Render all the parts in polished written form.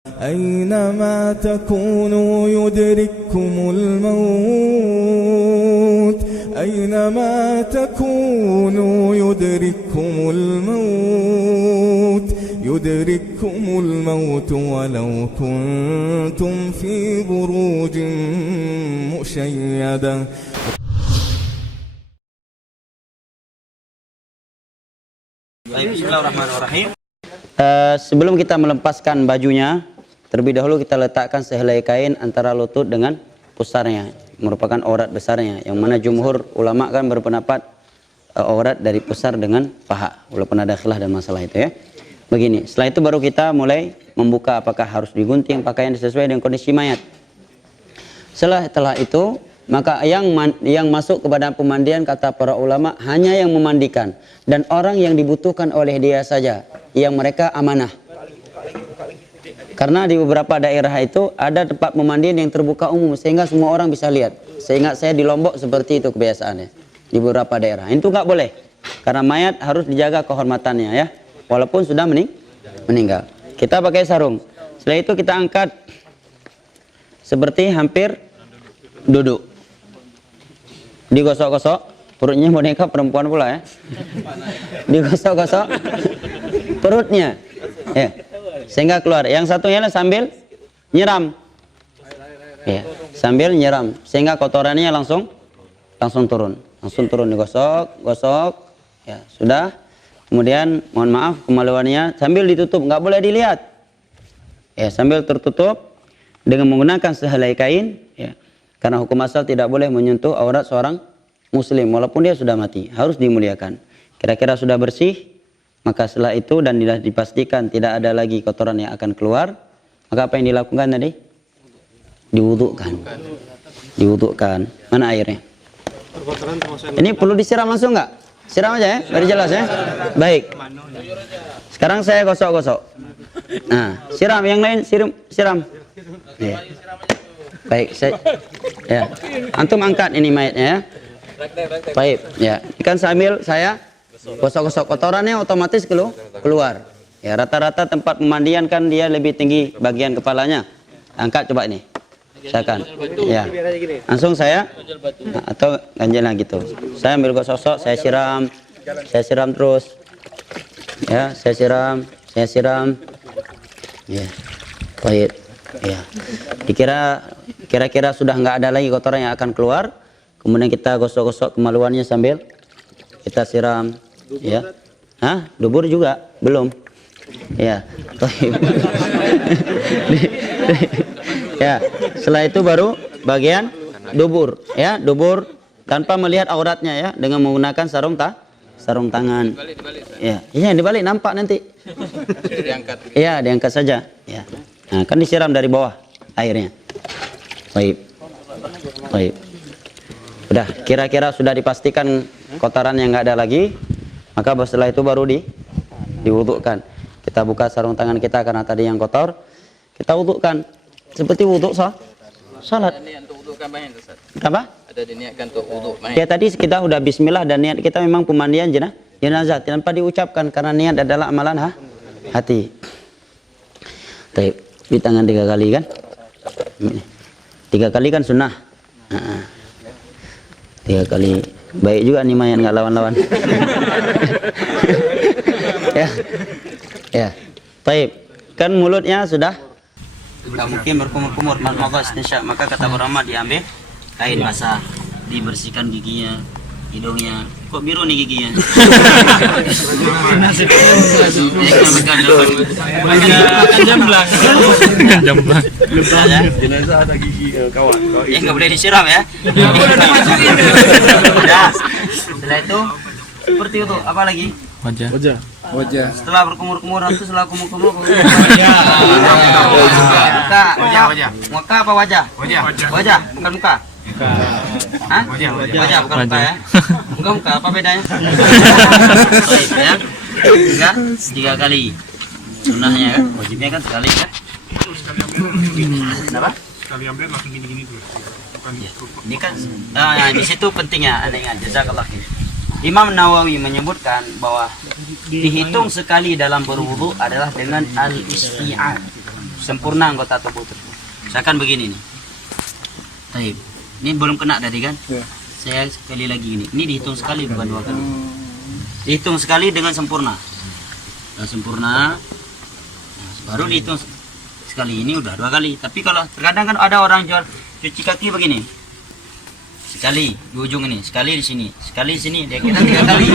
أينما تكونوا يدرككم الموت أينما تكونوا يدرككم الموت ولو كنتم في بروج مشيدة. Bismillahirrahmanirrahim. Sebelum kita melepaskan bajunya, terlebih dahulu kita letakkan sehelai kain antara lutut dengan pusarnya, merupakan aurat besarnya, yang mana jumhur ulama kan berpendapat aurat dari pusar dengan paha, walaupun ada khilaf dan masalah itu ya. Begini, setelah itu baru kita mulai membuka apakah harus digunting pakaian sesuai dengan kondisi mayat. Setelah itu, maka yang masuk kepada pemandian kata para ulama hanya yang memandikan dan orang yang dibutuhkan oleh dia saja, yang mereka amanah. Karena di beberapa daerah itu ada tempat pemandian yang terbuka umum sehingga semua orang bisa lihat. Seingat saya di Lombok seperti itu kebiasaannya di beberapa daerah. Itu nggak boleh karena mayat harus dijaga kehormatannya ya, walaupun sudah meninggal. Kita pakai sarung. Setelah itu kita angkat seperti hampir duduk. Digosok-gosok, perutnya boneka perempuan pula ya. Digosok-gosok perutnya ya, sehingga keluar. Yang satunya sambil nyiram ya, sambil nyiram sehingga kotorannya langsung turun, digosok-gosok ya, sudah. Kemudian mohon maaf kemaluannya sambil ditutup, nggak boleh dilihat ya, sambil tertutup dengan menggunakan sehelai kain ya. Karena hukum asal tidak boleh menyentuh aurat seorang muslim walaupun dia sudah mati, harus dimuliakan. Kira-kira sudah bersih, maka setelah itu dan dipastikan tidak ada lagi kotoran yang akan keluar, maka apa yang dilakukan tadi? Diwudukkan. Mana airnya? Ini perlu disiram langsung nggak? Siram aja ya, biar jelas ya. Baik. Sekarang saya gosok-gosok. Nah, siram yang lain, siram. Ya. Baik, ya. Antum angkat ini mayatnya ya. Baik, ya. Ikan sambil saya gosok-gosok, kotorannya otomatis keluar. Ya, rata-rata tempat pemandian kan dia lebih tinggi bagian kepalanya. Angkat coba ini. Silakan. Ya. Langsung saya atau ganjalan gitu. Saya ambil gosok, saya siram terus. Ya, saya siram. Ya. Baik. Ya. Kira-kira sudah nggak ada lagi kotoran yang akan keluar. Kemudian kita gosok-gosok kemaluannya sambil kita siram. Ya. Hah? Dubur juga? Belum. Ya. Ya. Setelah itu baru bagian dubur. Ya, dubur tanpa melihat auratnya ya, dengan menggunakan sarung tangan. Ya. Iya, dibalik nampak nanti. Iya, diangkat saja. Ya. Nah, kan disiram dari bawah airnya. Baik. Udah, kira-kira sudah dipastikan kotoran yang nggak ada lagi, maka setelah itu baru diwudukkan. Kita buka sarung tangan kita karena tadi yang kotor, kita wudukkan seperti wuduk salat. Apa? Ada diniatkan untuk wuduk. Ya tadi kita udah bismillah dan niat kita memang pemandian jenazah tanpa diucapkan karena niat adalah amalan hati. Baik. Di tangan 3 kali kan? 3 kali kan sunnah. 3 kali. Baik juga nih mayat nggak lawan-lawan. Ya. Baik. Kan mulutnya sudah nggak mungkin berkumur-kumur, maka kata ulama diambil kain basah, dibersihkan giginya, hidungnya. Kok biru nih giginya? Jamblang. Jenazah ada gigi kawan. Ya nggak boleh disiram ya. Setelah itu seperti itu. Apa lagi? Wajah. Setelah berkumur-kumur itu setelah kumur-kumur. Muka apa wajah? Wajah, bukan muka. Hah? Wajah bukan muka ya. Muka apa bedanya? Ya. 3 kali. Sunnahnya kan, wajibnya kan sekali ya. Kenapa? Sekali ambil langsung gini-gini dulu. Ini kan di situ pentingnya aneh jazakallah khair. Imam Nawawi menyebutkan bahwa dihitung sekali dalam berwudu adalah dengan al-isti'ad. sempurna anggota tubuh tersebut. Misalkan begini nih. Baik. Ini belum kena tadi kan? Saya sekali lagi ini. Ini dihitung sekali bukan 2 kali. Dihitung sekali dengan sempurna. Sudah sempurna. Nah, baru dihitung sekali, ini udah 2 kali. Tapi kalau terkadang kan ada orang jual cuci kaki begini. Sekali di ujung ini, sekali di sini, sekali di sini, dia kira 3 kali.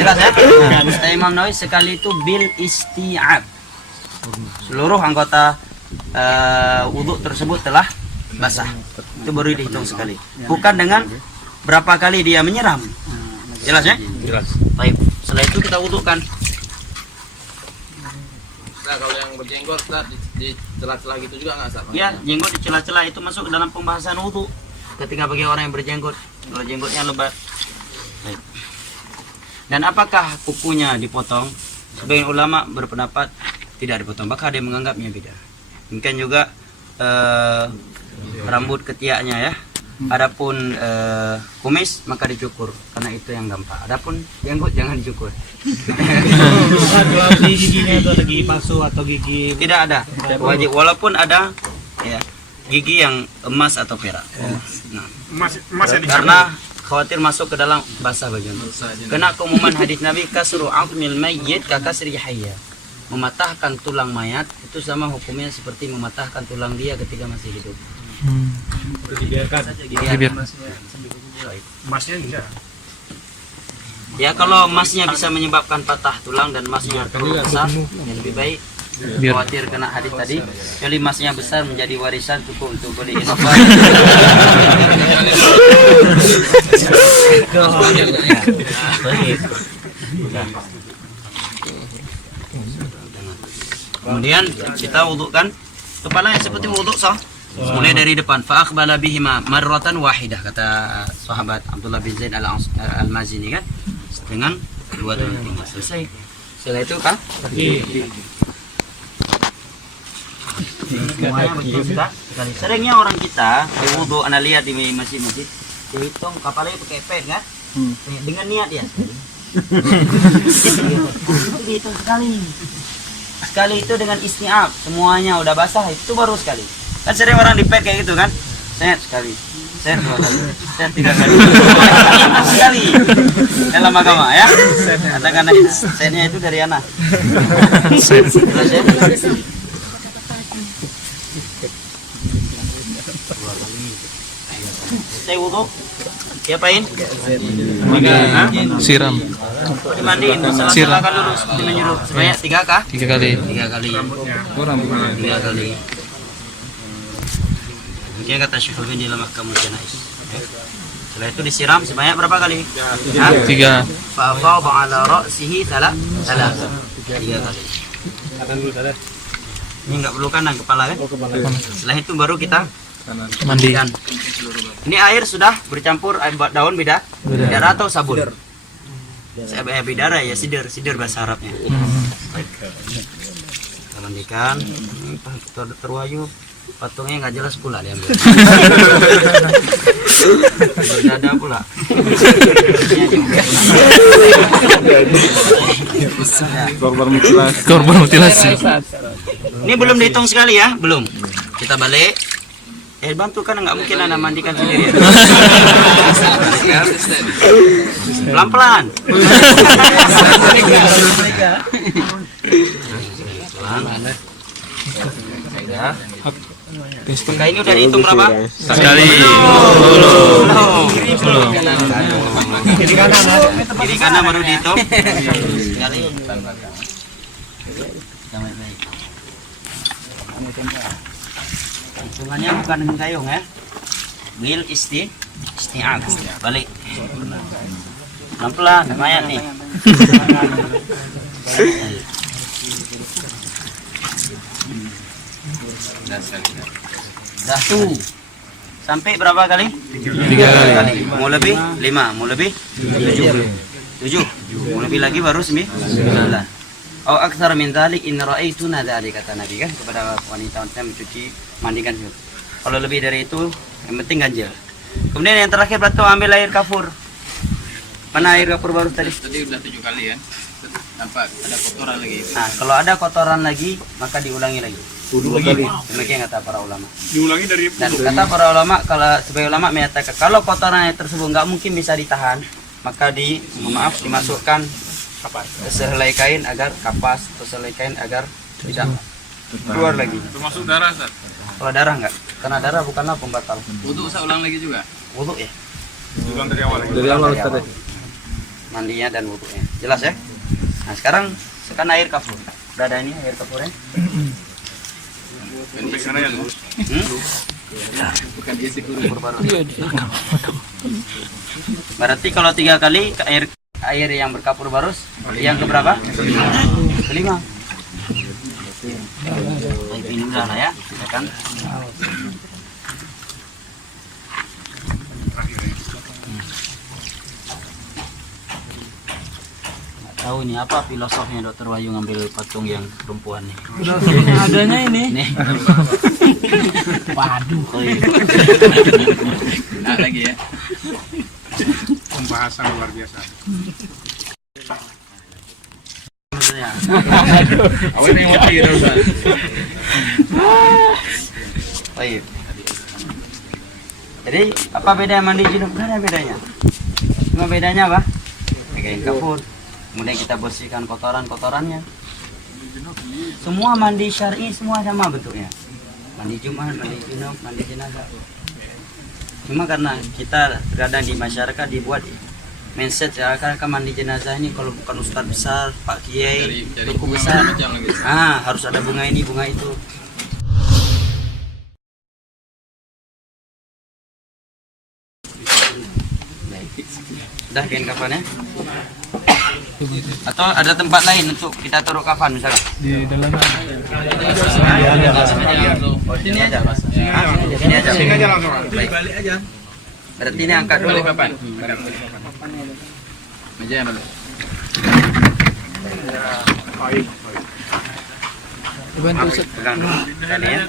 Jelas ya? Nah, kata Imam Nawawi sekali itu bil isti'ab. Seluruh anggota wudhu tersebut telah basah. Itu baru dihitung sekali. Bukan dengan berapa kali dia menyiram. Jelas ya? Jelas. Baik. Setelah itu kita wudhukan. Nah, kalau yang berjenggot di celah-celah gitu juga nggak salah? Ya, jenggot di celah-celah itu masuk dalam pembahasan wudhu. Ketika bagi orang yang berjenggot, kalau jenggotnya lebat. Baik. Dan apakah kukunya dipotong? Sebagian ulama berpendapat tidak dipotong, bahkan ada yang menganggapnya beda. Mungkin juga rambut ketiaknya ya. Adapun kumis maka dicukur karena itu yang gampang. Adapun jenggot jangan dicukur. Kalau di giginya itu ada gigi palsu atau gigi Tidak ada. Wajib walaupun ada ya gigi yang emas atau perak. Nah, karena khawatir masuk ke dalam basah bagian. Kena keumuman hadis Nabi kasru aqmil mayyit ka kasri hayya. Mematahkan tulang mayat itu sama hukumnya seperti mematahkan tulang dia ketika masih hidup. dibiarkan. Emasnya enggak. Ya kalau emasnya bisa menyebabkan patah tulang dan emasnya terlalu besar, ya lebih baik. Khawatir kena hadis tadi, kecuali emasnya besar menjadi warisan cukup untuk beli inovasi. Kemudian kita wudhukan kepalanya seperti wudhu sah. Mulai dari depan, fa aqbala bihima marratan wahidah, kata sahabat Abdullah bin Zaid al-Mazini kan, dengan 2 dan 3 selesai. Setelah itu kan semuanya begitu sekali. Seringnya orang kita wudhu, anda lihat di masjid-masjid, dihitung kapalnya pakai pen kan, dengan niat ya. Dihitung sekali itu dengan isti'ab, semuanya udah basah itu baru sekali. Kan sering orang di pet kayak gitu kan, set sekali, set 2 kali, set 3 kali, sekali dalam agama ya. Katakan setnya itu dari anak. Jelas ya? Saya wudhu, diapain? Siram. Dimandiin, silakan lurus, menyuruh sebanyak 3 kah? 3 kali. 3 kali. 3 kali. Mungkin kata Syekh Bin dalam Ahkamul Janaiz. Setelah itu disiram sebanyak berapa kali? 3. Fa'afadha 'ala ra'sihi 3 kali. Ini enggak perlu kanan kepala kan? Setelah itu baru kita Mandi. mandikan. Ini air sudah bercampur air daun bidara atau sabun? Saya bidara ya, sidir bahasa Arabnya. Kita mandikan. Terwayu. Patungnya nggak jelas pula diambil. Ada pula. Korban mutilasi. Ini belum dihitung sekali ya, belum. Kita balik. Bantu kan nggak mungkin anda mandikan sendiri. Pelan-pelan. Maka ini udah dihitung berapa? Sekali. Kiri kanan baru dihitung. Sekali. Hitungannya bukan dengan gayung ya. Bil isti'ab. Balik. Pelan-pelan, lumayan nih. Dah tuh. Sampai berapa kali? 3 kali. Mau lebih? 5. Mau lebih? 7. Mau lebih lagi baru 9. Au aktsar min dzalik in ra'aituna dzalik, kata Nabi kan kepada wanita-wanita mencuci mandikan itu. Kalau lebih dari itu yang penting ganjil. Kemudian yang terakhir batu ambil air kafur. Mana air kafur baru tadi? Tadi udah 7 kali ya. nampak ada kotoran lagi. Nah, kalau ada kotoran lagi, maka diulangi lagi. Dua kali. Demikian kata para ulama. Diulangi dari Dan kata para ulama, kalau sebagai ulama menyatakan kalau kotorannya tersebut nggak mungkin bisa ditahan, maka dimasukkan sehelai kain agar kapas, atau sehelai kain agar tidak keluar lagi. termasuk darah, Ustaz. Kalau darah nggak, karena darah bukanlah pembatal Untuk saya ulang lagi juga. wudhu ya. Diulang dari awal. Dari awal Ustaz. Mandinya dan wudhunya, jelas ya. Nah sekarang air kafur. Udah ada ini air kafurnya. Sampai sana ya, Lurus. Bukan isi guru. Berarti kalau 3 kali air yang berkapur barus, yang keberapa? Kelima. Baik, ini udah lah ya, kan? Tahu ini apa filosofnya Dokter Wahyu ngambil patung yang perempuan nih? Adanya ini. Nih. Waduh. Nah lagi ya. Pembahasan luar biasa. Maksudnya. Awalnya yang mau tidur Ustaz. Baik. Jadi apa beda mandi junub? Nggak ada bedanya. Cuma bedanya apa? Kain kafur. Kemudian kita bersihkan kotoran-kotorannya. Semua mandi syar'i semua sama bentuknya. Mandi Jumat, mandi junub, mandi jenazah. Cuma karena kita terkadang di masyarakat dibuat mindset ya, kan mandi jenazah ini kalau bukan ustaz besar, Pak Kiai, tuku besar, macam lagi. harus ada bunga ini, bunga itu. Sudah kain kafannya? Atau ada tempat lain untuk kita taruh kafan misalnya? Di dalam Oh, sini aja. Sini aja. Sini aja langsung. Baik. Berarti ini angkat dulu. Kapan? Meja yang balik. Bantu Ustaz. Pegang dulu. Tadi ya.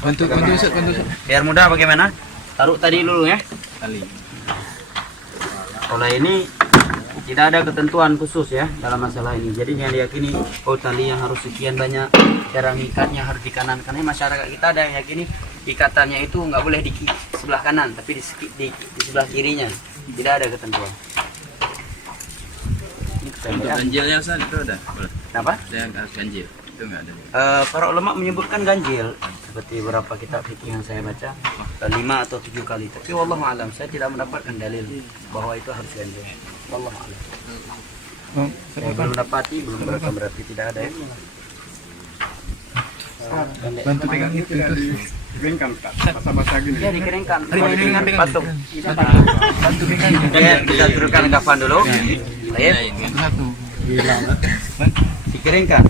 bantu Ustaz. Biar mudah bagaimana? Taruh tadi dulu ya. Tali. Kalau ini tidak ada ketentuan khusus ya dalam masalah ini. Jadi jangan diyakini oh tali yang harus sekian banyak, cara ngikatnya harus di kanan. Karena masyarakat kita ada yang yakini ikatannya itu nggak boleh di sebelah kanan, tapi di sebelah kirinya. Tidak ada ketentuan. Ini Untuk ketentuan. ganjilnya Ustaz itu ada. Kenapa? Saya ganjil. Itu enggak ada. Para ulama menyebutkan ganjil seperti beberapa kitab fikih yang saya baca 5 atau 7 kali. Tapi wallahu alam saya tidak mendapatkan dalil bahwa itu harus ganjil. Wallahu alam. Saya belum dapati, belum berarti tidak ada ya. Bantu pegang itu. Dikeringkan, Ustaz. Basah-basah gini. Ya dikeringkan. Patung. Bantu pegang. Ya, kita turunkan kafan dulu. Baik. Dikeringkan.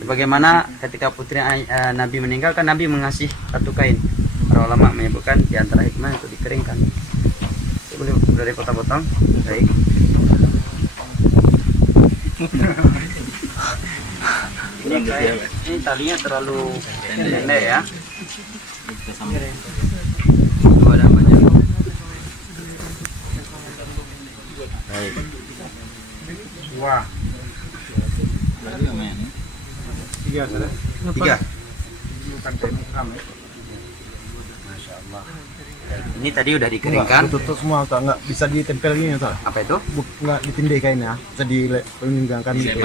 Sebagaimana ketika putri Nabi meninggal kan Nabi mengasih satu kain. Para ulama menyebutkan di antara hikmah untuk dikeringkan. Boleh dari potong-potong. Baik. Ini talinya terlalu pendek ya. Kita sambung. Oh, ada banyak. Baik. Wah. Berarti lumayan ya. 3, Ustaz. 3. Bukan kain hitam ya. Masya Allah. Ini tadi udah dikeringkan. Tutup semua Ustaz, nggak bisa ditempel gini Ustaz. Apa itu? Nggak ditindih kainnya, bisa dipeninggalkan gitu.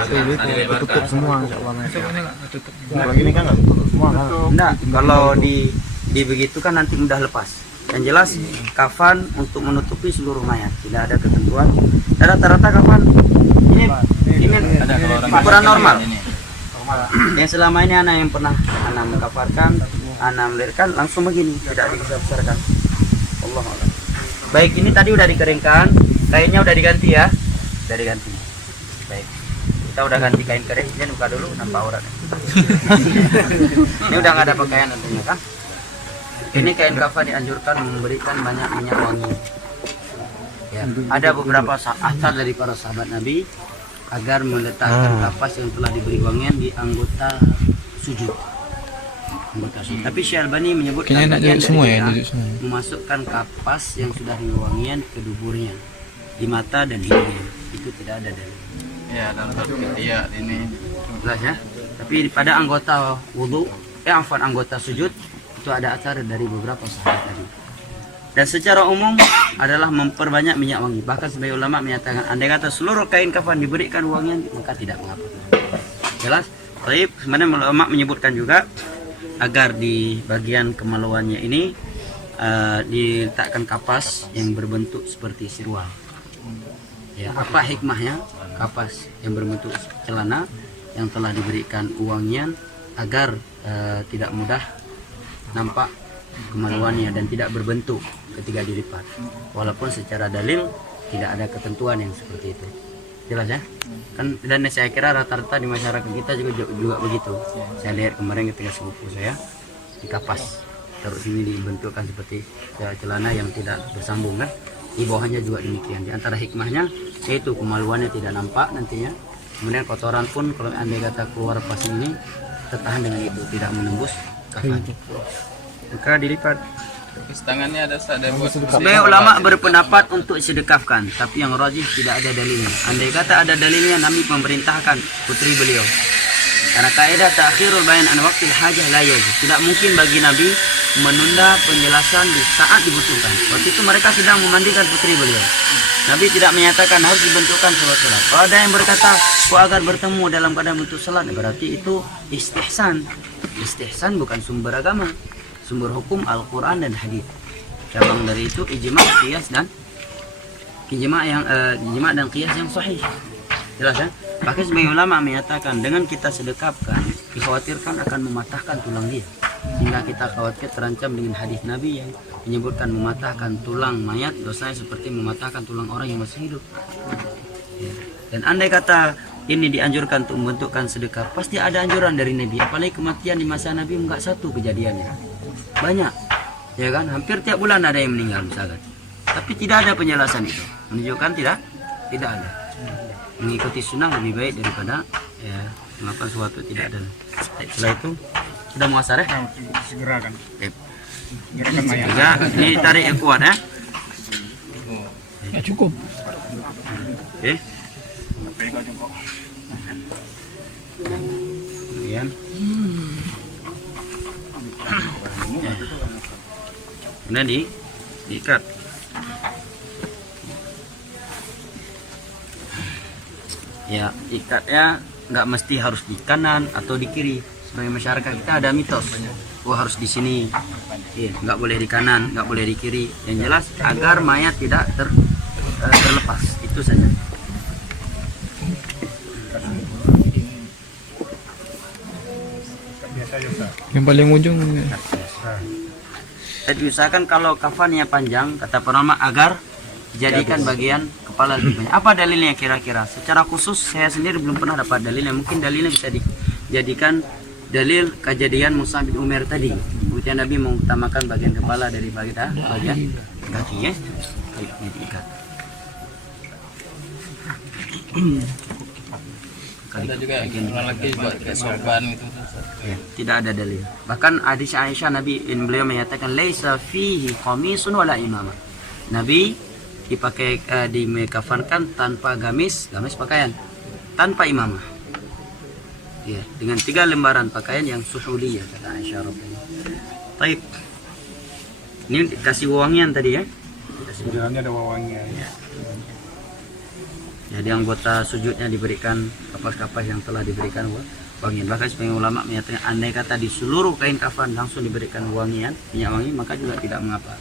Tutup semua insyaallah. Kalau gini kan nggak tutup semua kan. Enggak, kalau di begitu kan nanti mudah lepas. Yang jelas kafan untuk menutupi seluruh mayat, tidak ada ketentuan. Rata-rata kafan ini ukuran normal. Yang selama ini anak yang pernah anak mengkafarkan, anak melahirkan langsung begini, tidak dibesar-besarkan. Allah Allah. Baik, ini tadi udah dikeringkan, kainnya udah diganti ya, udah diganti. Baik, kita udah ganti kain kering, ini buka dulu, nampak aurat. Ini udah nggak ada pakaian tentunya kan? Ini kain kafan dianjurkan memberikan banyak minyak wangi. Ya, ada beberapa asar dari para sahabat Nabi agar meletakkan kapas yang telah diberi wangian di anggota sujud. Tapi Syekh Albani menyebut Kayaknya nak bagian duduk semua dari ya, bid'ah duduk semua. memasukkan kapas yang sudah diberi wangian ke duburnya, di mata dan hidungnya. itu tidak ada dalil. Ya, dalam satu iya ini. Jelas ya. Tapi pada anggota wudu, anggota sujud itu ada athar dari beberapa sahabat tadi. Dan secara umum adalah memperbanyak minyak wangi. Bahkan sebagai ulama menyatakan andai kata seluruh kain kafan diberikan wangian maka tidak mengapa. Jelas? Baik, sebenarnya ulama menyebutkan juga agar di bagian kemaluannya ini diletakkan kapas yang berbentuk seperti sirwal. Ya, apa hikmahnya? Kapas yang berbentuk celana yang telah diberikan wangian agar tidak mudah nampak kemaluannya dan tidak berbentuk ketika dilipat. Walaupun secara dalil tidak ada ketentuan yang seperti itu. Jelas ya? Kan dan saya kira rata-rata di masyarakat kita juga begitu. Saya lihat kemarin ketika sepupu saya di kapas, terus ini dibentukkan seperti celana yang tidak bersambung kan? Di bawahnya juga demikian. Di antara hikmahnya yaitu kemaluannya tidak nampak nantinya. Kemudian kotoran pun kalau andai kata keluar pas ini tertahan dengan itu, tidak menembus kafan. Maka dilipat. Terus tangannya ada buat. Sebagai ulama berpendapat untuk sedekapkan, tapi yang rajih tidak ada dalilnya. Andai kata ada dalilnya, Nabi memerintahkan putri beliau. Karena kaidah ta'khirul bayan an waqtil hajah la yajuz. Tidak mungkin bagi Nabi menunda penjelasan di saat dibutuhkan. Waktu itu mereka sedang memandikan putri beliau. Nabi tidak menyatakan harus dibentukkan salat. Kalau ada yang berkata, "Kok agar bertemu dalam keadaan bentuk salat?" Berarti itu istihsan. Istihsan bukan sumber agama. Sumber hukum Al-Quran dan hadis. Cabang dari itu ijma, qiyas dan ijma dan qiyas yang sahih. Jelas ya? Bahkan sebagian ulama menyatakan dengan kita sedekapkan dikhawatirkan akan mematahkan tulang dia. Sehingga kita khawatir terancam dengan hadis Nabi yang menyebutkan mematahkan tulang mayat dosanya seperti mematahkan tulang orang yang masih hidup. Ya. Dan andai kata ini dianjurkan untuk membentukkan sedekah, pasti ada anjuran dari Nabi. Apalagi kematian di masa Nabi enggak satu kejadiannya. Banyak, ya kan? Hampir tiap bulan ada yang meninggal misalkan. Tapi tidak ada penjelasan itu. Menunjukkan tidak ada. Mengikuti sunnah lebih baik daripada ya melakukan sesuatu tidak ada. Setelah itu sudah muasar ya? Segera kan. Gerakan mayat. Ya, ini tarik yang kuat ya. Ya cukup. Oke. Kemudian. Kemudian diikat. Ya, ikatnya nggak mesti harus di kanan atau di kiri. Sebagai masyarakat kita ada mitos, harus di sini, nggak boleh di kanan, nggak boleh di kiri. Yang jelas agar mayat tidak terlepas, itu saja. Yang paling ujung. Saya diusahakan kalau kafannya panjang, kata penama agar jadikan bagian kepala lebih banyak. Apa dalilnya kira-kira? Secara khusus saya sendiri belum pernah dapat dalilnya. Mungkin dalilnya bisa dijadikan dalil kejadian Musa bin Umair tadi. Kemudian Nabi mengutamakan bagian kepala dari bagian kaki ya. Diikat. Ada juga yang lagi buat kayak sorban gitu. Ya, tidak ada dalil. Bahkan hadis Aisyah Nabi beliau menyatakan laisa fihi qamisun wala imamah. Nabi dipakai dikafankan tanpa gamis pakaian, tanpa imamah. Ya, dengan 3 lembaran pakaian yang suhuliyah kata Aisyah radhiyallahu anha. Baik. Ini kasih wangian tadi ya. Di dalamnya ada wawangian. Jadi anggota sujudnya diberikan kapas-kapas yang telah diberikan wangian. Bahkan sebagian ulama menyatakan andai kata di seluruh kain kafan langsung diberikan wangian, minyak wangi, maka juga tidak mengapa.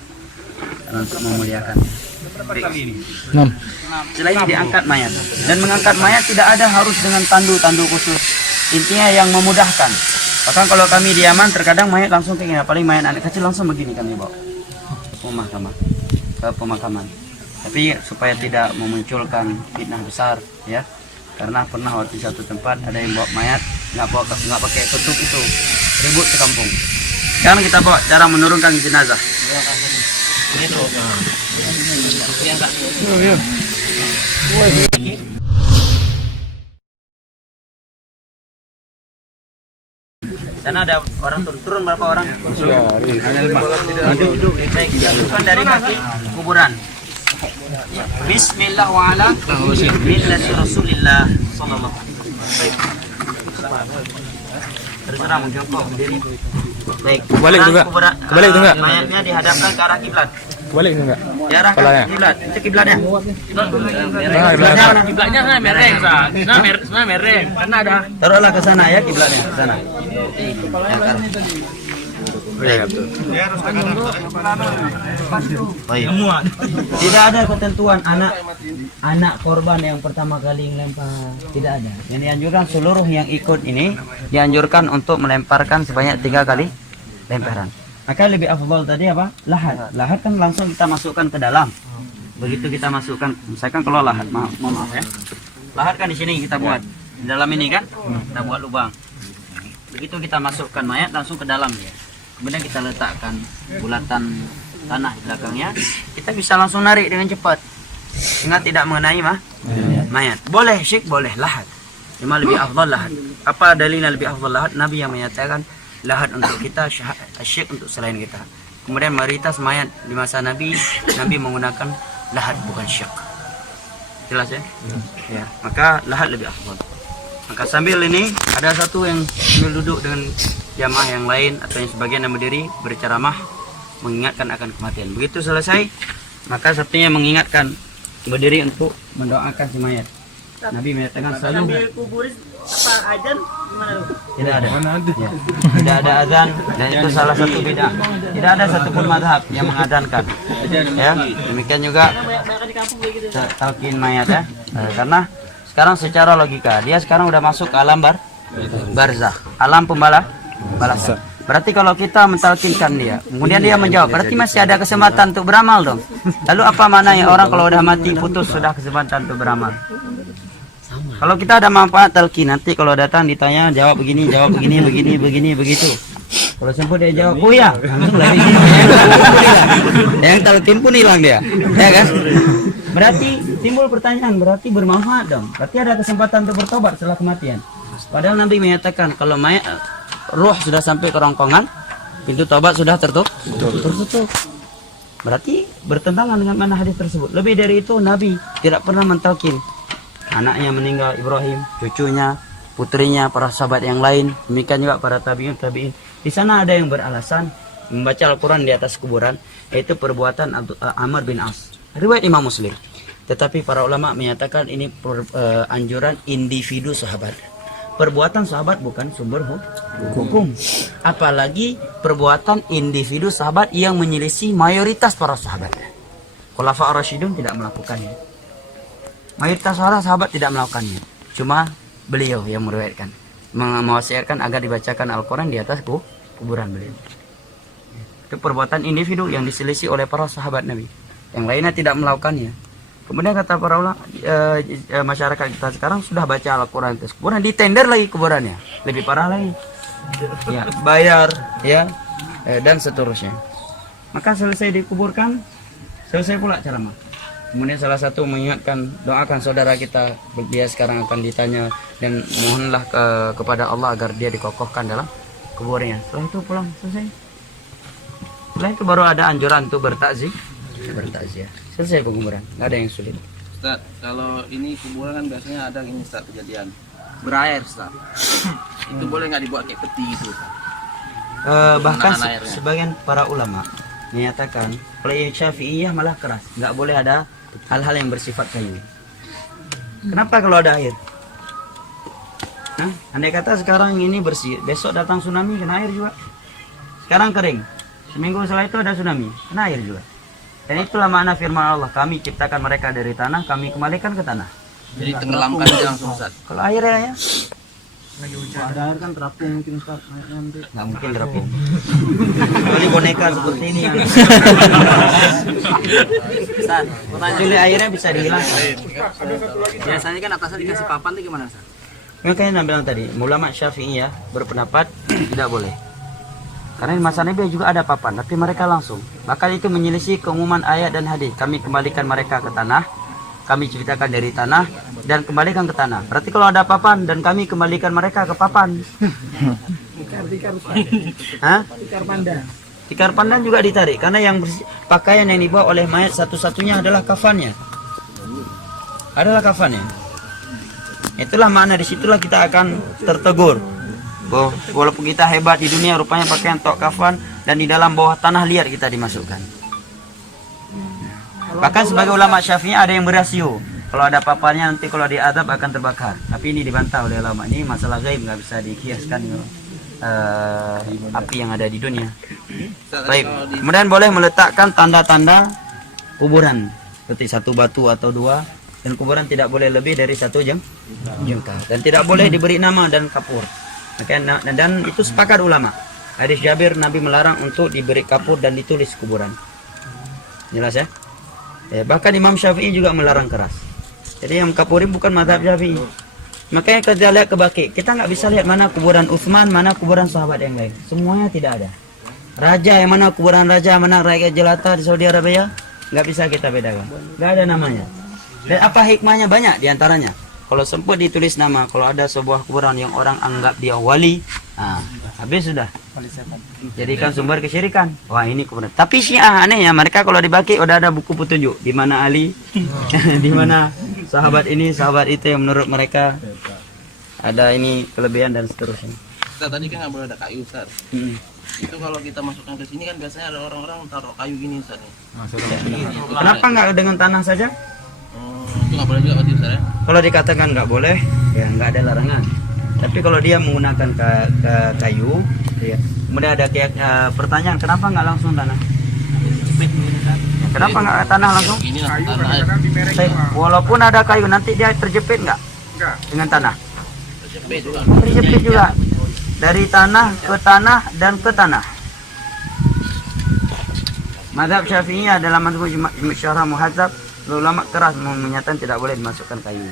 Karena untuk memuliakan. Setelah ini diangkat mayat. Dan mengangkat mayat tidak ada harus dengan tandu khusus. Intinya yang memudahkan. Bahkan kalau kami di Yaman terkadang mayat langsung kayak gini, paling mayat anak kecil langsung begini kami bawa ke pemakaman. Tapi supaya tidak memunculkan fitnah besar ya, karena pernah waktu satu tempat ada yang bawa mayat nggak pakai tutup itu, ribut sekampung. Sekarang kita bawa cara menurunkan jenazah. Sana ada orang turun berapa orang? Duduk dari kaki kuburan. Bismillah wa ala millati Rasulillah sallallahu alaihi wasallam. Terserah mau jongkok berdiri. Baik. Kebalik itu enggak? Kebalik itu enggak? Mayatnya dihadapkan ke arah kiblat. Kebalik itu enggak? Diarahkan Kepalanya. ke kiblat. Itu kiblatnya. Kiblatnya nah mereng, nah mereng, karena ada. Taruhlah ke sana ya kiblatnya, ke sana. Baik. Tidak ada ketentuan anak korban yang pertama kali melempar, tidak ada. Yang dianjurkan seluruh yang ikut ini dianjurkan untuk melemparkan sebanyak 3 kali lemparan. Maka lebih afdal tadi apa? Lahat. Lahat kan langsung kita masukkan ke dalam. Begitu kita masukkan, misalkan kalau lahat, maaf ya. Lahat kan di sini kita buat. Di dalam ini kan kita buat lubang. Begitu kita masukkan mayat langsung ke dalam dia. Kemudian kita letakkan bulatan tanah di belakangnya, kita bisa langsung narik dengan cepat sehingga tidak mengenai mayat. Boleh syik, boleh lahat, cuma lebih afdal lahat. Apa dalilnya lebih afdal lahat? Nabi yang menyatakan lahat untuk kita, syik untuk selain kita. Kemudian mayoritas mayat di masa Nabi menggunakan lahat bukan syik. Jelas ya? Ya, maka lahat lebih afdal. Maka sambil ini ada satu yang sambil duduk dengan jamaah yang lain atau yang sebagian yang berdiri berceramah mengingatkan akan kematian. Begitu selesai, maka satunya mengingatkan berdiri untuk mendoakan si mayat. Nabi menyatakan selalu tidak ada. Ya. Tidak ada azan dan itu salah satu bid'ah. Tidak ada satupun mazhab yang mengadankan. Ya, demikian juga talqin mayat ya. Karena sekarang secara logika dia sekarang udah masuk ke alam barzakh, alam pembalasan. Berarti kalau kita mentalkinkan dia, kemudian dia menjawab, berarti masih ada kesempatan untuk beramal dong. Lalu apa maknanya orang kalau udah mati putus sudah kesempatan untuk beramal? Kalau kita ada manfaat talqin, nanti kalau datang ditanya jawab begini, begitu. Kalau sempat dia jawab, oh ya, langsung lagi. Yang talqin pun hilang dia, ya kan? Berarti timbul pertanyaan, berarti bermanfaat dong. Berarti ada kesempatan untuk bertobat setelah kematian. Padahal Nabi menyatakan kalau mayat ruh sudah sampai ke rongkongan, pintu tobat sudah tertutup. Berarti bertentangan dengan mana hadis tersebut. Lebih dari itu Nabi tidak pernah mentalkin anaknya meninggal, Ibrahim, cucunya, putrinya, para sahabat yang lain, demikian juga para tabi'in. Di sana ada yang beralasan membaca Al-Quran di atas kuburan, yaitu perbuatan Amr bin As. Riwayat Imam Muslim. Tetapi para ulama menyatakan ini anjuran individu sahabat. Perbuatan sahabat bukan sumber hukum. Apalagi perbuatan individu sahabat yang menyelisih mayoritas para sahabat. Khulafaur Rasyidun tidak melakukannya. Mayoritas para sahabat tidak melakukannya. Cuma beliau yang meriwayatkan, mewasiatkan agar dibacakan Al-Quran di atas kuburan beliau. Itu perbuatan individu yang diselisih oleh para sahabat Nabi. Yang lainnya tidak melakukannya. Kemudian kata para ulama, masyarakat kita sekarang sudah baca Al-Quran terus kuburan, ditender lagi kuburannya, lebih parah lagi. Ya, bayar, ya, dan seterusnya. Maka selesai dikuburkan, selesai pula ceramah. Kemudian salah satu mengingatkan, doakan saudara kita, dia sekarang akan ditanya dan mohonlah kepada Allah agar dia dikokohkan dalam kuburnya. Setelah itu pulang, selesai. Setelah itu baru ada anjuran untuk bertakziah. Selesai penguburan, nggak ada yang sulit. Ustaz, kalau ini kuburan kan biasanya ada ini Ustaz kejadian berair Ustaz. Itu boleh nggak dibuat kayak peti gitu? Bahkan sebagian para ulama menyatakan kalau yang Syafi'iyah malah keras, nggak boleh ada hal-hal yang bersifat kayu. Kenapa kalau ada air? Andai kata sekarang ini bersih, besok datang tsunami kena air juga. Sekarang kering, seminggu setelah itu ada tsunami, kena air juga. Dan itulah makna firman Allah, kami ciptakan mereka dari tanah, kami kembalikan ke tanah. Jadi tenggelamkan aja langsung Ustaz. Kalau airnya ya, Ada air kan terapung mungkin Ustaz. nggak mungkin terapung. Kecuali boneka seperti ini yang kecuali airnya bisa dihilangkan. Biasanya kan atasnya dikasih papan tuh gimana Ustaz? Makanya Nabi bilang tadi, ulama Syafi'iyah berpendapat tidak boleh. Karena di masa Nabi juga ada papan, tapi mereka langsung. Maka itu menyelisih keumuman ayat dan hadis. Kami kembalikan mereka ke tanah, kami ciptakan dari tanah dan kembalikan ke tanah. Berarti kalau ada papan dan kami kembalikan mereka ke papan. Tikar Tikar pandan juga ditarik karena yang pakaian yang dibawa oleh mayat satu-satunya adalah kafannya. Adalah kafannya. Itulah makna, disitulah kita akan tertegur. Walaupun kita hebat di dunia, rupanya pakaian tok kafan, dan di dalam bawah tanah liat kita dimasukkan. Bahkan sebagai ulama Syafi'i ada yang berasio, kalau ada papanya nanti kalau diadab akan terbakar. Tapi ini dibantah oleh ulama, ini masalah gaib, nggak bisa dikiaskan api yang ada di dunia. Baik, kemudian boleh meletakkan tanda-tanda kuburan seperti satu batu atau dua, dan kuburan tidak boleh lebih dari satu jengkal, dan tidak boleh diberi nama dan kapur. Dan itu sepakat ulama. Hadis Jabir, Nabi melarang untuk diberi kapur dan ditulis kuburan. Jelas ya? Bahkan Imam Syafi'i juga melarang keras. Jadi yang kapuri bukan mazhab Syafi'i. Makanya kita lihat ke Baqi, kita nggak bisa lihat mana kuburan Utsman, mana kuburan sahabat yang lain. Semuanya tidak ada. Raja yang mana kuburan raja, mana rakyat jelata di Saudi Arabia, nggak bisa kita bedakan. Nggak ada namanya. Dan apa hikmahnya? Banyak diantaranya. Kalau sempat ditulis nama, kalau ada sebuah kuburan yang orang anggap dia wali, habis sudah. Jadikan sumber kesyirikan. Wah, ini kuburan. Tapi Syiah aneh ya, mereka kalau di Baqi udah ada buku petunjuk di mana Ali, di mana sahabat ini, sahabat itu yang menurut mereka ada ini kelebihan dan seterusnya. Ustaz, tadi kan nggak boleh ada kayu, Ustaz. Itu kalau kita masukkan ke sini kan biasanya ada orang-orang taruh kayu gini, Ustaz. Kenapa nggak dengan tanah saja? Itu nggak boleh juga berarti, Ustaz ya? Kalau dikatakan nggak boleh, ya nggak ada larangan. Tapi kalau dia menggunakan kayu, ya. Kemudian ada pertanyaan, kenapa nggak langsung tanah? Kenapa nggak tanah langsung? Ini tanah. Walaupun ada kayu, nanti dia terjepit nggak dengan tanah? Terjepit Terjepit juga. Dari tanah ke tanah dan ke tanah. Mazhab Syafi'i adalah mazhab Syarah Muhadzab. Ulama keras menyatakan tidak boleh dimasukkan kayu.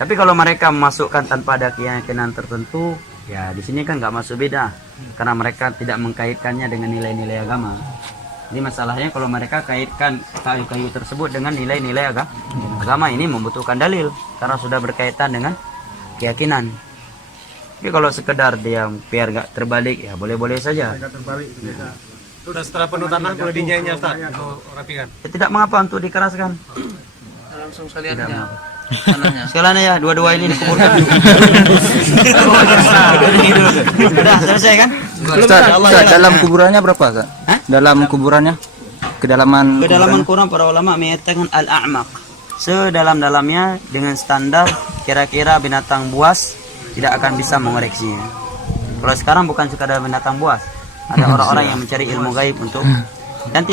Tapi kalau mereka memasukkan tanpa ada keyakinan tertentu, ya di sini kan nggak masuk beda, karena mereka tidak mengkaitkannya dengan nilai-nilai agama. Ini masalahnya kalau mereka kaitkan kayu-kayu tersebut dengan nilai-nilai agama, ini membutuhkan dalil karena sudah berkaitan dengan keyakinan. Tapi kalau sekedar dia biar nggak terbalik, ya boleh-boleh saja. Sudah setelah penuh tanah boleh dinyanyi Ustaz atau rapikan. Ya, tidak mengapa untuk dikeraskan. langsung sekalian ya tanahnya. Sekalian ya, dua-dua ini dikuburkan. Sudah selesai kan? Ustaz, dalam kuburannya berapa, Ustaz? Dalam kuburannya? Kedalaman Quran para ulama menyatakan al-a'maq. Sedalam-dalamnya dengan standar kira-kira binatang buas tidak akan bisa mengoreksinya. Kalau sekarang bukan sekadar binatang buas, ada orang-orang yang mencari ilmu gaib untuk dan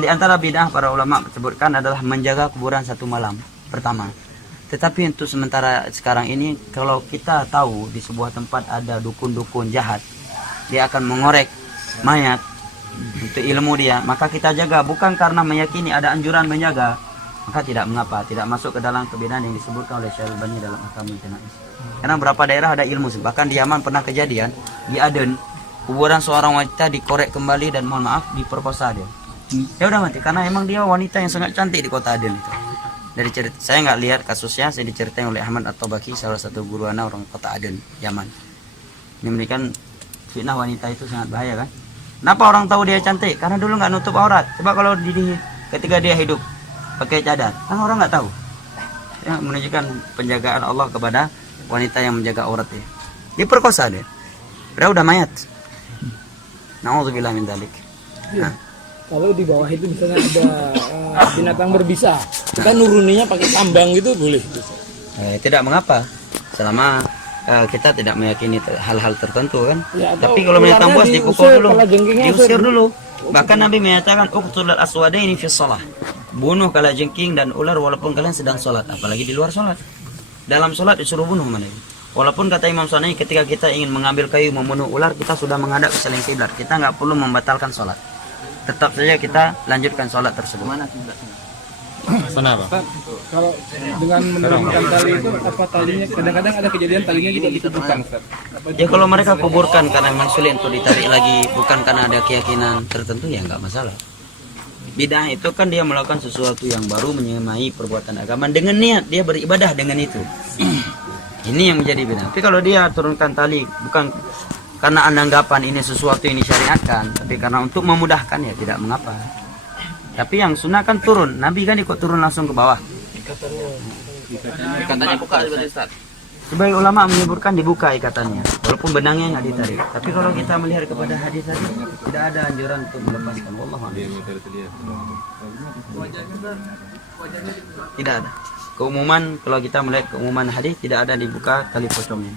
di antara bid'ah para ulama sebutkan adalah menjaga kuburan satu malam pertama. Tetapi untuk sementara sekarang ini, kalau kita tahu di sebuah tempat ada dukun-dukun jahat, dia akan mengorek mayat untuk ilmu dia, maka kita jaga bukan karena meyakini ada anjuran menjaga, maka tidak mengapa, tidak masuk ke dalam kebidahan yang disebutkan oleh Syekh Al-Albani dalam Ahkamul Janaiz. Karena beberapa daerah ada ilmu, bahkan di Yaman pernah kejadian di Aden, kuburan seorang wanita dikorek kembali dan mohon maaf diperkosa dia. Ya udah mati karena emang dia wanita yang sangat cantik di kota Aden itu. Dari cerita saya nggak lihat kasusnya, saya diceritain oleh Ahmad At-Tabaki, salah satu guru anak orang kota Aden, Yaman. Ini memberikan fitnah wanita itu sangat bahaya kan? Kenapa orang tahu dia cantik? Karena dulu nggak nutup aurat. Coba kalau ketika dia hidup pakai cadar, kan orang nggak tahu. Ya, menunjukkan penjagaan Allah kepada wanita yang menjaga aurat dia. Diperkosa dia. Padahal udah mayat. Nauzubillah min dzalik. Nah. Kalau di bawah itu misalnya ada binatang berbisa, kita nuruninya pakai tambang gitu boleh? Tidak mengapa, selama kita tidak meyakini hal-hal tertentu kan. Ya, tapi kalau binatang buas dipukul dulu, diusir dulu. Bahkan Nabi menyatakan uqtulul aswadaini fi shalah. Bunuh kalajengking dan ular walaupun kalian sedang sholat, apalagi di luar sholat. Dalam sholat disuruh bunuh mana? Walaupun kata Imam Syafi'i ketika kita ingin mengambil kayu membunuh ular, kita sudah menghadap ke saling kiblat, kita nggak perlu membatalkan sholat. Tetap saja kita lanjutkan sholat tersebut. Mana kiblatnya? Kenapa? Kalau dengan menurunkan tali itu apa talinya? Kadang-kadang ada kejadian talinya juga dikuburkan, Ustaz. Ya kalau mereka kuburkan karena memang sulit untuk ditarik lagi, bukan karena ada keyakinan tertentu, ya nggak masalah. Bid'ah itu kan dia melakukan sesuatu yang baru, menyamai perbuatan agama dengan niat dia beribadah dengan itu. Ini yang menjadi bid'ah. Tapi kalau dia turunkan tali bukan karena anggapan ini sesuatu yang disyariatkan, tapi karena untuk memudahkan ya tidak mengapa. Tapi yang sunnah kan turun, Nabi kan ikut turun langsung ke bawah. Katanya buka seperti Ustaz. Sebagai ulama menyebutkan dibuka ikatannya, walaupun benangnya nggak ditarik. Tapi kalau kita melihat kepada hadis tadi, tidak ada anjuran untuk melepaskan. Wallahu a'lam. Tidak ada. Keumuman, kalau kita melihat keumuman hadis, tidak ada dibuka tali pocongnya.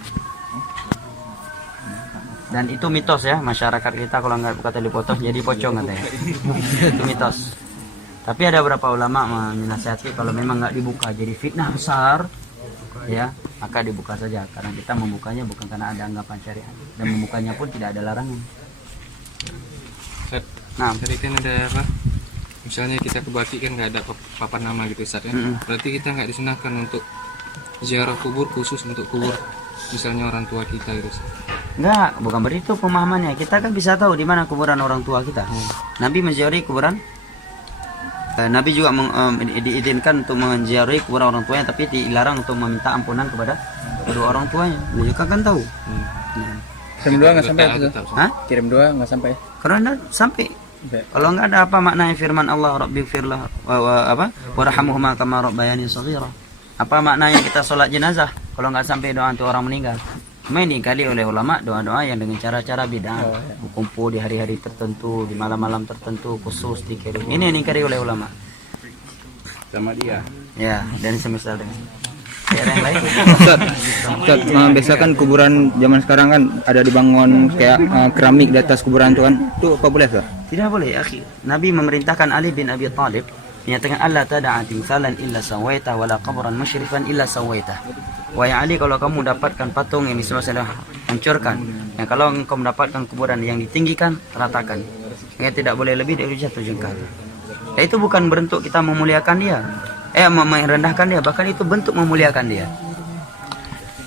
Dan itu mitos ya, masyarakat kita kalau nggak buka tali pocong jadi pocong katanya. Itu mitos. Tapi ada beberapa ulama menasihati kalau memang nggak dibuka jadi fitnah besar, ya maka dibuka saja. Karena kita membukanya bukan karena ada anggapan syariat, dan membukanya pun tidak ada larangan. Nah, tadi kan ada apa? Misalnya kita ke Baki kan nggak ada papan nama gitu Ustaz ya. Berarti kita nggak disunahkan untuk ziarah kubur khusus untuk kubur misalnya orang tua kita gitu. Enggak, bukan begitu pemahamannya. Kita kan bisa tahu di mana kuburan orang tua kita. Nabi menziarahi kuburan. Nabi juga diizinkan untuk menziarahi kuburan orang tuanya, tapi dilarang untuk meminta ampunan kepada kedua orang tuanya. Beliau kan tahu. Kirim doa nggak sampai itu? Hah? Kirim doa nggak sampai? Karena sampai. Kalau enggak ada apa maknanya firman Allah Rabbighfirlah warhamhuma kama rabbayani shaghira. Apa maknanya kita sholat jenazah kalau enggak sampai doa untuk orang meninggal? Ini kali oleh ulama doa-doa yang dengan cara-cara bid'ah, berkumpul di hari-hari tertentu, di malam-malam tertentu khusus dikirim. Ini kali oleh ulama. Sama dia. Ya, dan semisal dengan yang lain. Ustaz, biasa kan kuburan zaman sekarang kan ada dibangun kayak keramik di atas kuburan itu kan. Itu apa boleh Ustaz? Tidak boleh, akhi. Nabi memerintahkan Ali bin Abi Thalib menyatakan Allah tada'a timsalan illa sawaita wala qabran musyrifan illa sawaita. Wahai Ali, kalau kamu dapatkan patung yang Rasulullah hancurkan. Yang kalau engkau mendapatkan kuburan yang ditinggikan, ratakan. Yang tidak boleh lebih dari 1 jengkal. Ya, itu bukan bentuk kita memuliakan dia. Merendahkan dia, bahkan itu bentuk memuliakan dia.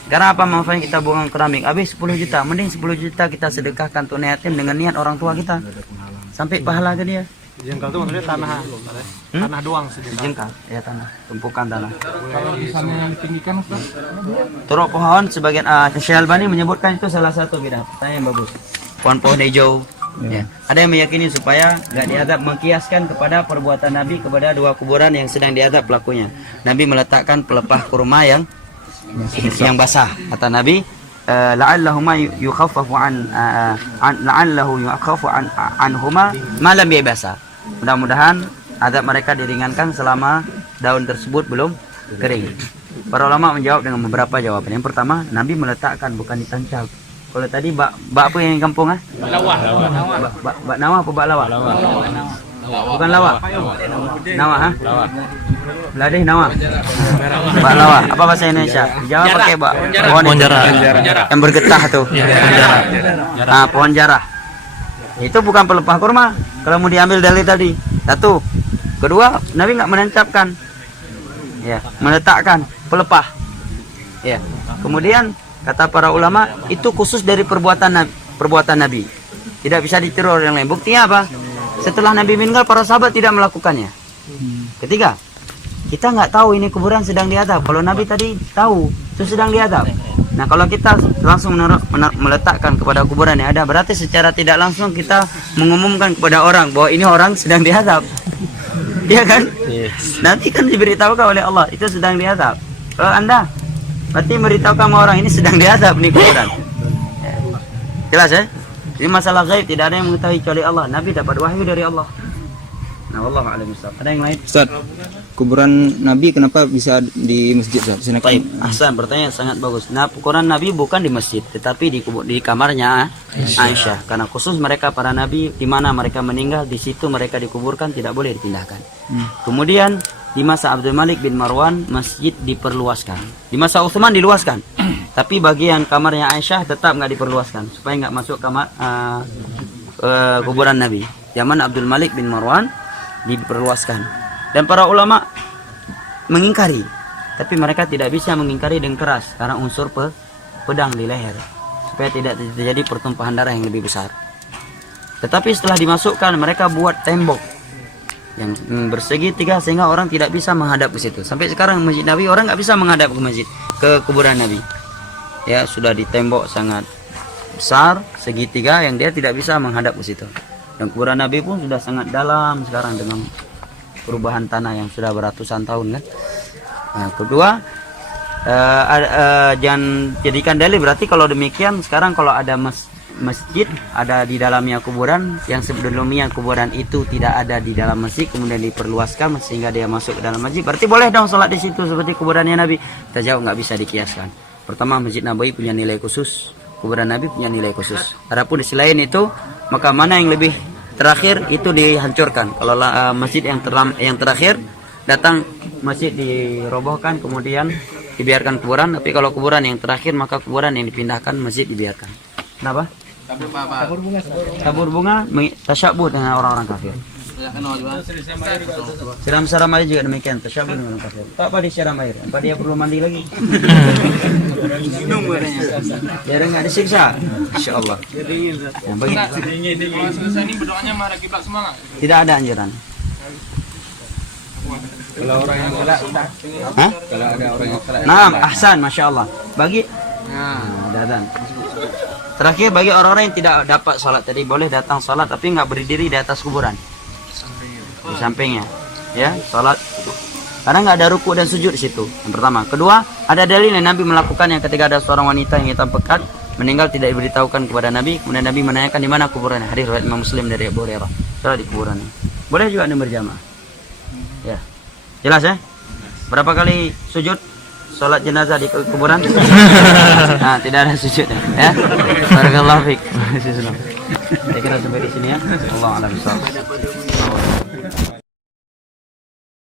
Karena apa manfaatnya kita buang keramik? Habis 10 juta, mending 10 juta kita sedekahkan untuk yatim dengan niat orang tua kita. Sampai pahala ke dia. Jengkal itu maksudnya tanah doang Jengkal, ya tanah, tumpukan tanah. Kalau misalnya yang ditinggikan Ustaz? Turuk pohon sebagian Syekh Albani menyebutkan itu salah satu bid'ah. Pertanyaan yang bagus. Pohon-pohon hijau. Ya. Ada yang meyakini supaya nggak diadab, mengkiaskan kepada perbuatan Nabi kepada 2 kuburan yang sedang diadab pelakunya. Nabi meletakkan pelepah kurma yang basah. Kata Nabi, la'allahuma yukhaffafu la'allahu yukhaffafu anhuma ma lam yabasa. Mudah-mudahan adab mereka diringankan selama daun tersebut belum kering. Para ulama menjawab dengan beberapa jawaban. Yang pertama, Nabi meletakkan bukan ditancap. Kalau tadi bak apa yang di kampung Bak nawa apa bak lawa? Bukan lawa. Nawa Ladih nawa. Bak lawa. Apa bahasa Indonesia? Jawa pakai bak pohon jarah. Yang bergetah tuh. Pohon jarah. Itu bukan pelepah kurma. Kalau mau diambil dari tadi. Satu. Kedua, Nabi nggak menancapkan. Ya, meletakkan pelepah. Ya. Kemudian kata para ulama itu khusus dari perbuatan Nabi. Tidak bisa ditiru orang lain. Buktinya apa? Setelah Nabi meninggal para sahabat tidak melakukannya. Ketiga, kita nggak tahu ini kuburan sedang diadab. Kalau Nabi tadi tahu itu sedang diadab. Nah kalau kita langsung meletakkan kepada kuburan yang ada, berarti secara tidak langsung kita mengumumkan kepada orang bahwa ini orang sedang diadab. Iya kan? Nanti kan diberitahukan oleh Allah itu sedang diadab. Kalau Anda berarti memberitahukan sama orang ini sedang diadab nih kuburan. Jelas ya? Ini masalah gaib, tidak ada yang mengetahui kecuali Allah. Nabi dapat wahyu dari Allah. Nah, wallahu a'lam bishawab. Ada yang lain? Ustaz, kuburan Nabi kenapa bisa di masjid Ustaz? Baik, Ahsan, pertanyaan sangat bagus. Nah, kuburan Nabi bukan di masjid, tetapi di kamarnya Aisyah. Karena khusus mereka para nabi di mana mereka meninggal, di situ mereka dikuburkan, tidak boleh dipindahkan. Kemudian di masa Abdul Malik bin Marwan masjid diperluaskan. Di masa Utsman diluaskan. Tapi bagian kamarnya Aisyah tetap nggak diperluaskan supaya nggak masuk kamar kuburan Nabi. Zaman Abdul Malik bin Marwan diperluaskan. Dan para ulama mengingkari. Tapi mereka tidak bisa mengingkari dengan keras karena unsur pedang di leher supaya tidak terjadi pertumpahan darah yang lebih besar. Tetapi setelah dimasukkan mereka buat tembok yang bersegi 3 sehingga orang tidak bisa menghadap ke situ. Sampai sekarang Masjid Nabi orang nggak bisa menghadap ke kuburan Nabi. Ya sudah ditembok sangat besar segitiga yang dia tidak bisa menghadap ke situ. Dan kuburan Nabi pun sudah sangat dalam sekarang dengan perubahan tanah yang sudah beratusan tahun kan. Nah, kedua, jangan jadikan dalil, berarti kalau demikian sekarang kalau ada masjid ada di dalamnya kuburan, yang sebelumnya kuburan itu tidak ada di dalam masjid kemudian diperluaskan sehingga dia masuk ke dalam masjid, berarti boleh dong sholat di situ seperti kuburannya Nabi? Kita jawab nggak bisa dikiaskan. Pertama, Masjid Nabawi punya nilai khusus, kuburan Nabi punya nilai khusus. Adapun di selain itu, maka mana yang lebih terakhir itu dihancurkan. Kalau masjid yang terakhir datang masjid dirobohkan kemudian dibiarkan kuburan, tapi kalau kuburan yang terakhir maka kuburan yang dipindahkan, masjid dibiarkan. Kenapa? Tabur bunga tasyabuh dengan orang-orang kafir. Siram-siram air juga demikian, tasyabuh dengan orang kafir. Tak apa disiram air, apa dia perlu mandi lagi? Biar enggak disiksa. Insyaallah. Ya, bagi selesai ini berdoanya menghadap kiblat semua nggak? tidak ada anjuran. Kalau orang yang salah, Hah? kalau ada orang yang salah. Nah, ahsan, masya Allah. Bagi datang. Terakhir, bagi orang-orang yang tidak dapat salat tadi, boleh datang salat tapi nggak berdiri di atas kuburan, di sampingnya, ya salat. Karena nggak ada ruku dan sujud di situ. Yang pertama. Kedua, ada dalil yang Nabi melakukan yang ketika ada seorang wanita yang hitam pekat meninggal tidak diberitahukan kepada Nabi, kemudian Nabi menanyakan di mana kuburannya. Hadis riwayat Imam Muslim dari Abu Hurairah. Salat di kuburannya. Boleh juga Anda berjamaah. Ya, jelas ya. Berapa kali sujud sholat jenazah di kuburan? Nah, tidak ada sujud ya. Barakallahu fiik. Saya kira sampai di sini ya. Allahu a'lam bishawab.